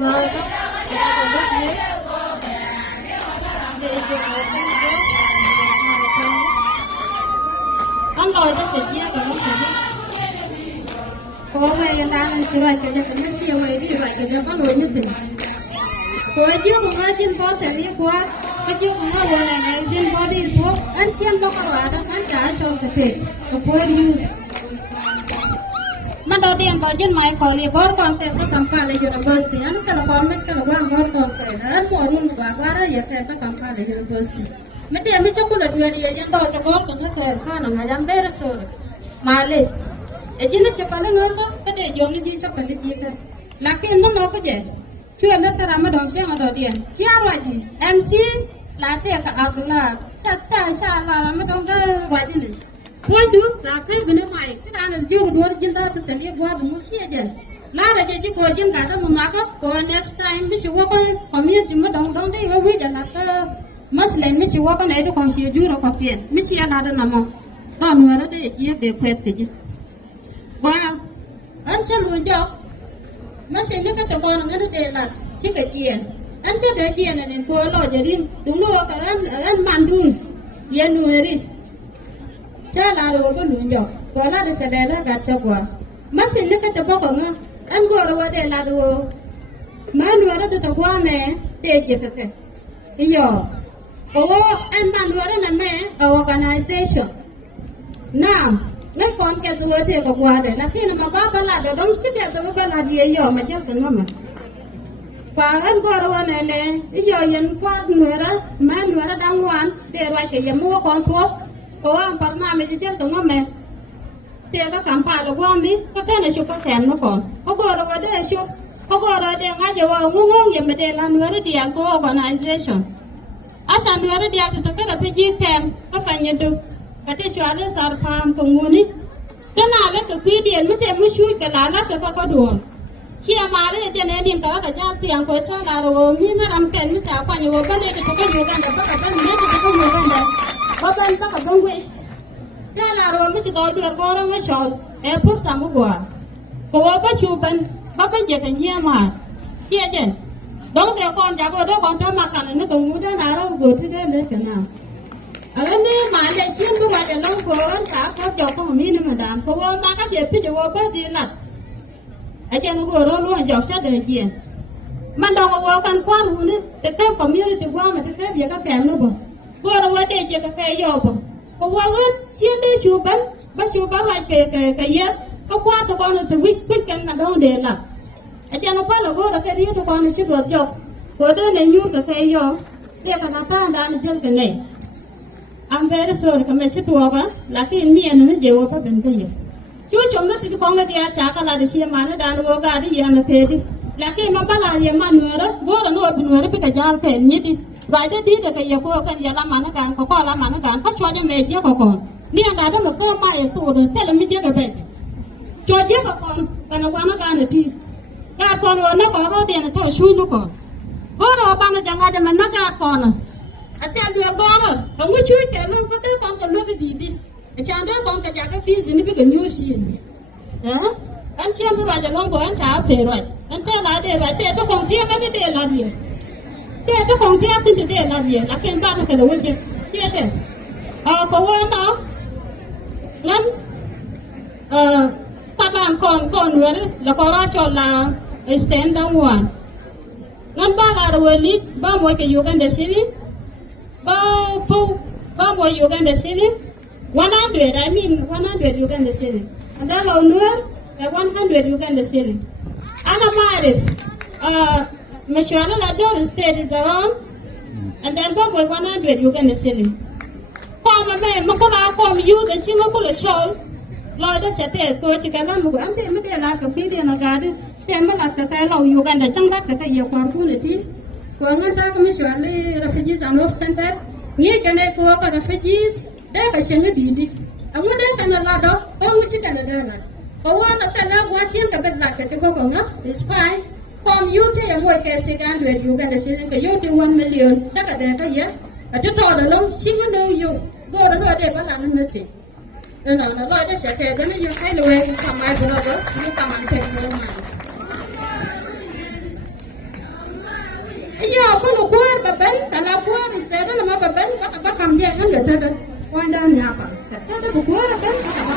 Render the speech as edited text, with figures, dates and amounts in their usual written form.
Con lòi ta sẽ chia cả con sẽ đi. Có về cái đá này chỉ lại cái nó chia về đi lại cái nó có lòi như thế. Có chiếu của người trên có thể đi qua, cái chiếu của người vừa này trên có đi thuốc, anh xem bao cái đó anh trả cho cái thể, cái poor use. Mà đầu tiên bảo trên máy khỏi liền gót con tem các cầm phá lại university, anh cái là con mấy cái là gót con cái đó, anh bỏ luôn vào qua đó giờ phải các cầm phá lại university. Mấy đứa mấy cháu cũng là đứa đi, anh đòi cho gót con cái kẹo khá là mà dám bê ra rồi, mà lấy, cái gì nó sẽ phải là ngớ đó, cái để dùng cái gì sẽ phải là gì đó, là cái nó nó cái gì, chuyện đó ta làm mà đòn xem ở đầu tiên, chia rồi gì, MC là thế cả ác là, cha là mà đòn đó rồi gì này. Why do la kai bene mai sira na jogo do jinda to tali gwa do musia jen la ra je ko jin ga to maka ko next time bi shi wako community ma dong dei we jana ta maslen mi shi wako na do kon shi juro ko pien mi shi na da namo kon wara de je de pet ke je wa an sa lu jo ma se ne ka to kon ngana de la shi ka kien an sa de kien ne ko lo je rin du lo ka an mandun ye nu ri cha la ro ko lu njo ko la de sa de la ga cha kwa ma sin ne ka ta ba ko nga an go ro de la ro ma nu ra ta kwa me te je ta te yo ko an ma nu ra na me organization nam ne kon ke zo te ko kwa de la ki na ma ba la do dong si de to ba la di yo ma ja ta nga ma pa an go ro ne yo yen kwa nu ra ma nu ra dang wan de ra ke ye mo kon thop ko am parna me jel to ngame te ka kampa do wambi ko tane shu ko ten no kon ko go ro de shu ko go ro de nga je wa ngungu ye me de lan were dia ko organization asa no were dia to ka pe ji tem ko fanye do ka te shu ale sar pam ko nguni kana le to pi dien me te mu shu ka la na to ko do si amare de ne din ka ja tiang ko so la ro mi ngaram ken mi sa pa yo ba le to ko yo ga na ba ka ban me to ko yo ga na Baban baka bangwe. Kana ro mi si do ko ro nge shol. E pur samu gwa. Ko ba chuban baban je tan ye ma. Tie jen. Dong de kon ja go do kon to ma kan ne ko mu da na ro go ti de le kana. Ala ne ma le chen bu wa de long ko an ka ko jo ko mi ne ma dan. Ko ma ka je pi je wo ba di lat. A je go ro lo jo sa de je. Man do ko kan kwa ru ne. Te te community gwa ma te te ye ka pem no bo. Gora wade je ka kai yo ba ko wawan sien de chuban ba chuban la ke ye ko kwa to ko no to wik kan na dong de la a je no pa lo gora ke ri to ko no shi do jo ko de ne nyu ka kai yo de ka na ta da ni jel ke ne am very sorry ka me shi to ga la ke mi en ne je wo pa ben ke ye chu chom no ti ko ga dia cha ka la de shi ma na da no ga di ya na te di la ke ma ba la ye ma no ra gora no bi no ra pe ka jar ke ni di Raja di de ke ko kan ya la mana kan ko la mana kan ko chwa je me je ko ni ga da mo ko ma e to de tele mi je ke be chwa je ko kan wa na kan ti ka ko no na ko ro de na to shu no ko ro ba na janga de na ga ko na ate lu go ro ko mu chu te no ko te kon ko lo di di e cha de kon ka ja ka bi zini bi ke nyu si ni an sia mu raja long ko an cha pe ro an cha la de ra te to kon ti ka de la di te to kon ti atin te la dia la ken ba to le weje te te ko wo no ngan ta ban kon were la ko ra cho la stand down one ngan ba la ro li ba mo ke Uganda city ba mo Uganda city 100 I mean 100 Uganda city and then lo nur 100 Uganda city ana marif Mashwala la door state is around and then go 100 Uganda city. Come me makola kom you the chimo ko le show. Lo da sete ko chikala mu am te me la ka bi de na ga de te me la ka lo Uganda chang la ka ye ko ku le ti. Ko ngata ko mashwala refugees and off center. Ni kane ko ka refugees da ka shenga di di. Amu da kana la do ko mu chikala da na. Ko wa na ta na wa chen ka be la ka te ko nga it's fine. From you to your work as a candidate, you get a shilling, you do 1 million. Take a day, yeah. I just told her, she will know you. Go to her day, but I'm missing. And on the Lord, I said, then you hide away from my brother, you come and take your money. la puan isteda la mababan ba kam je kan ya tada wanda nyapa tada bu ko ra ben ka ba